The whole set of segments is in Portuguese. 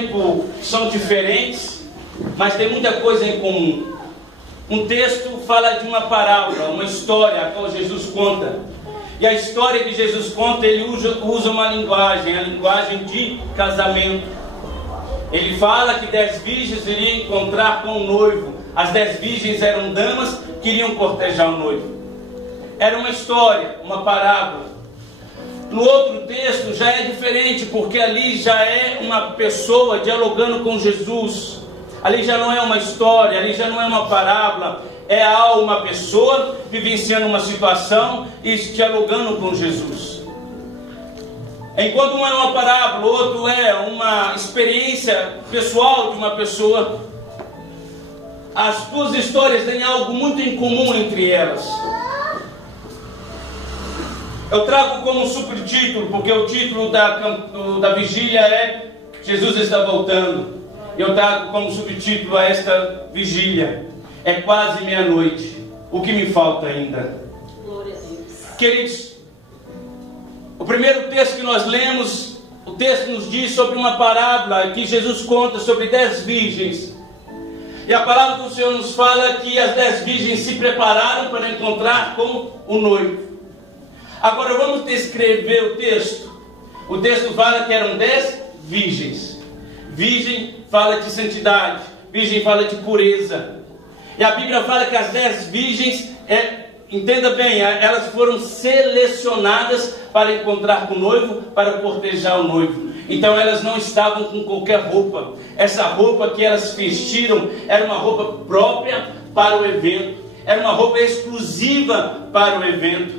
tempo são diferentes, mas tem muita coisa em comum. Um texto fala de uma parábola, uma história a qual Jesus conta. E a história que Jesus conta, ele usa uma linguagem, a linguagem de casamento. Ele fala que 10 virgens iriam encontrar com o noivo. As 10 virgens eram damas que iriam cortejar o noivo. Era uma história, uma parábola. No outro texto já é diferente, porque ali já é uma pessoa dialogando com Jesus. Ali já não é uma história, ali já não é uma parábola. É uma pessoa vivenciando uma situação e dialogando com Jesus. Enquanto um é uma parábola, o outro é uma experiência pessoal de uma pessoa, as duas histórias têm algo muito em comum entre elas. Eu trago como subtítulo, porque o título da vigília é Jesus está voltando. Eu trago como subtítulo a esta vigília: é quase meia-noite, o que me falta ainda? Glória a Deus. Queridos, o primeiro texto que nós lemos, o texto nos diz sobre uma parábola que Jesus conta sobre 10 virgens. E a palavra do Senhor nos fala que as 10 virgens se prepararam para encontrar com o noivo. Agora vamos descrever o texto. O texto fala que eram 10 virgens. Virgem fala de santidade, virgem fala de pureza. E a Bíblia fala que as 10 virgens, entenda bem, elas foram selecionadas para encontrar com o noivo, para cortejar o noivo. Então elas não estavam com qualquer roupa. Essa roupa que elas vestiram era uma roupa própria para o evento. Era uma roupa exclusiva para o evento.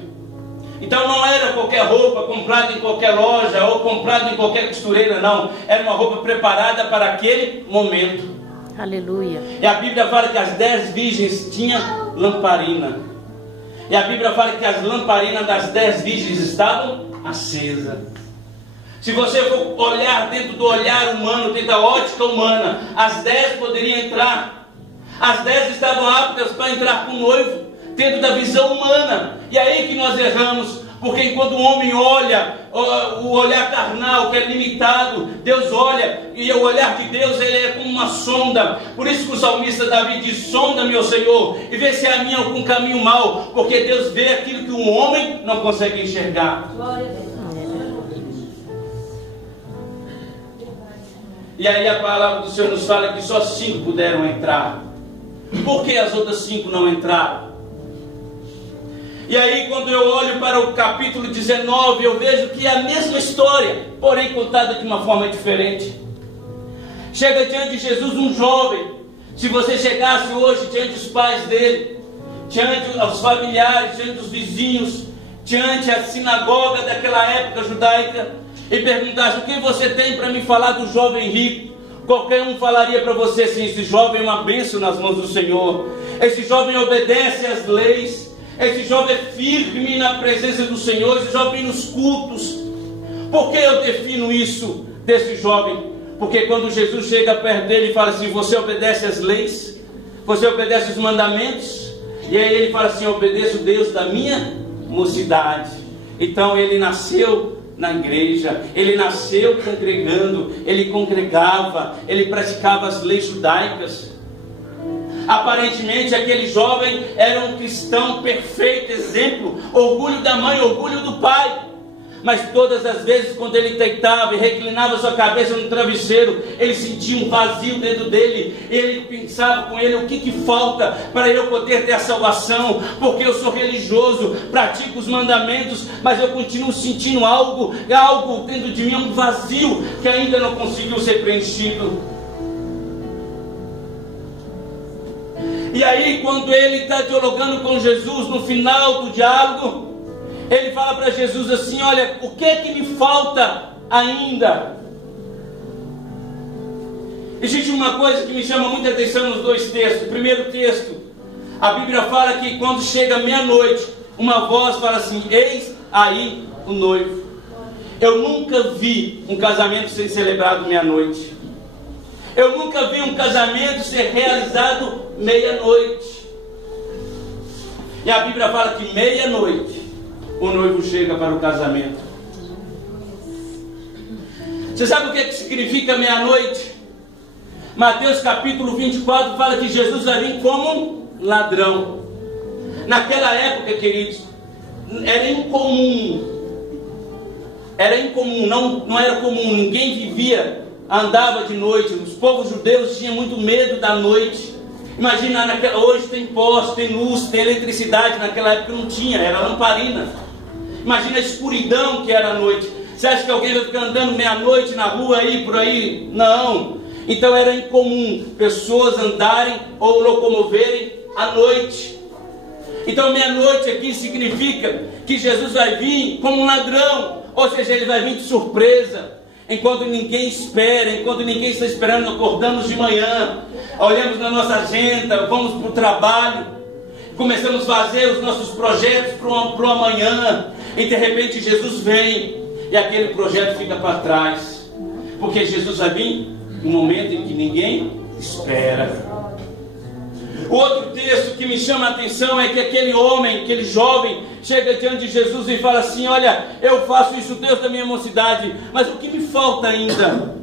Então não era qualquer roupa comprada em qualquer loja ou comprada em qualquer costureira, não. Era uma roupa preparada para aquele momento. Aleluia. E a Bíblia fala que as 10 virgens tinham lamparina. E a Bíblia fala que as lamparinas das 10 virgens estavam acesas. Se você for olhar dentro do olhar humano, dentro da ótica humana, as 10 poderiam entrar. As 10 estavam aptas para entrar com o noivo, dentro da visão humana. E é aí que nós erramos, porque enquanto o homem olha, o olhar carnal que é limitado, Deus olha, e o olhar de Deus ele é como uma sonda. Por isso que o salmista Davi diz: sonda-me, ó Senhor, e vê se há em mim algum caminho mau, porque Deus vê aquilo que um homem não consegue enxergar. Glória a Deus. E aí a palavra do Senhor nos fala que só 5 puderam entrar. Por que as outras 5 não entraram? E aí quando eu olho para o capítulo 19, eu vejo que é a mesma história, porém contada de uma forma diferente. Chega diante de Jesus um jovem. Se você chegasse hoje diante dos pais dele, diante dos familiares, diante dos vizinhos, diante da sinagoga daquela época judaica, e perguntasse: o que você tem para me falar do jovem rico? Qualquer um falaria para você assim: esse jovem é uma bênção nas mãos do Senhor, esse jovem obedece às leis, esse jovem é firme na presença do Senhor, esse jovem nos cultos. Por que eu defino isso desse jovem? Porque quando Jesus chega perto dele e fala assim: você obedece às leis? Você obedece os mandamentos? E aí ele fala assim: eu obedeço Deus da minha mocidade. Então ele nasceu na igreja, ele nasceu congregando, ele congregava, ele praticava as leis judaicas. Aparentemente aquele jovem era um cristão perfeito, exemplo, orgulho da mãe, orgulho do pai. Mas todas as vezes quando ele deitava e reclinava sua cabeça no travesseiro, ele sentia um vazio dentro dele. Ele pensava com ele: o que falta para eu poder ter a salvação? Porque eu sou religioso, pratico os mandamentos, mas eu continuo sentindo algo dentro de mim, um vazio que ainda não conseguiu ser preenchido. E aí quando ele está dialogando com Jesus, no final do diálogo, ele fala para Jesus assim: olha, o que é que me falta ainda? Existe uma coisa que me chama muita atenção nos dois textos. O primeiro texto, a Bíblia fala que quando chega meia-noite, uma voz fala assim: eis aí o noivo. Eu nunca vi um casamento ser celebrado meia-noite. Eu nunca vi um casamento ser realizado meia-noite. E a Bíblia fala que meia-noite o noivo chega para o casamento. Você sabe o que significa meia-noite? Mateus capítulo 24 fala que Jesus vai vir como um ladrão. Naquela época, queridos, era incomum, não era comum, ninguém vivia, andava de noite. Os povos judeus tinham muito medo da noite. Imagina, hoje tem poste, tem luz, tem eletricidade, naquela época não tinha, era lamparina. Imagina a escuridão que era a noite. Você acha que alguém vai ficar andando meia-noite na rua aí, por aí? Não. Então era incomum pessoas andarem ou locomoverem à noite. Então meia-noite aqui significa que Jesus vai vir como um ladrão, ou seja, ele vai vir de surpresa, enquanto ninguém espera, enquanto ninguém está esperando. Acordamos de manhã, olhamos na nossa agenda, vamos para o trabalho, começamos a fazer os nossos projetos para o amanhã, e de repente Jesus vem e aquele projeto fica para trás, porque Jesus vai vir no momento em que ninguém espera. O outro texto que me chama a atenção é que aquele homem, aquele jovem, chega diante de Jesus e fala assim: olha, eu faço isso desde a minha mocidade, mas o que me falta ainda?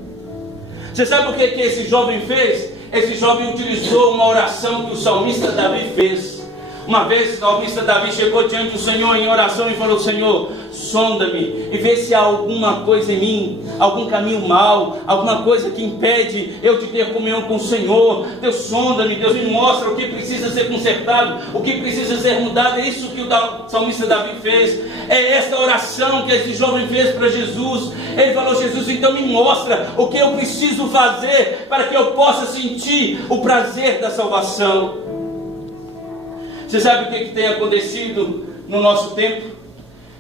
Você sabe o que esse jovem fez? Esse jovem utilizou uma oração que o salmista Davi fez. Uma vez o salmista Davi chegou diante do Senhor em oração e falou: Senhor, sonda-me e vê se há alguma coisa em mim, algum caminho mau, alguma coisa que impede eu de ter comunhão com o Senhor. Deus, sonda-me, Deus, me mostra o que precisa ser consertado, o que precisa ser mudado. É isso que o salmista Davi fez. É essa oração que esse jovem fez para Jesus. Ele falou: Jesus, então me mostra o que eu preciso fazer para que eu possa sentir o prazer da salvação. Você sabe o que tem acontecido no nosso tempo?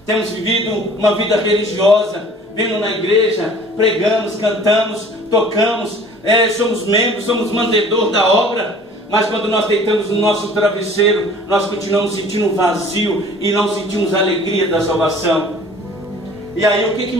Temos vivido uma vida religiosa, vindo na igreja, pregamos, cantamos, tocamos, somos membros, somos mantedor da obra, mas quando nós deitamos no nosso travesseiro, nós continuamos sentindo vazio e não sentimos a alegria da salvação. E aí o que me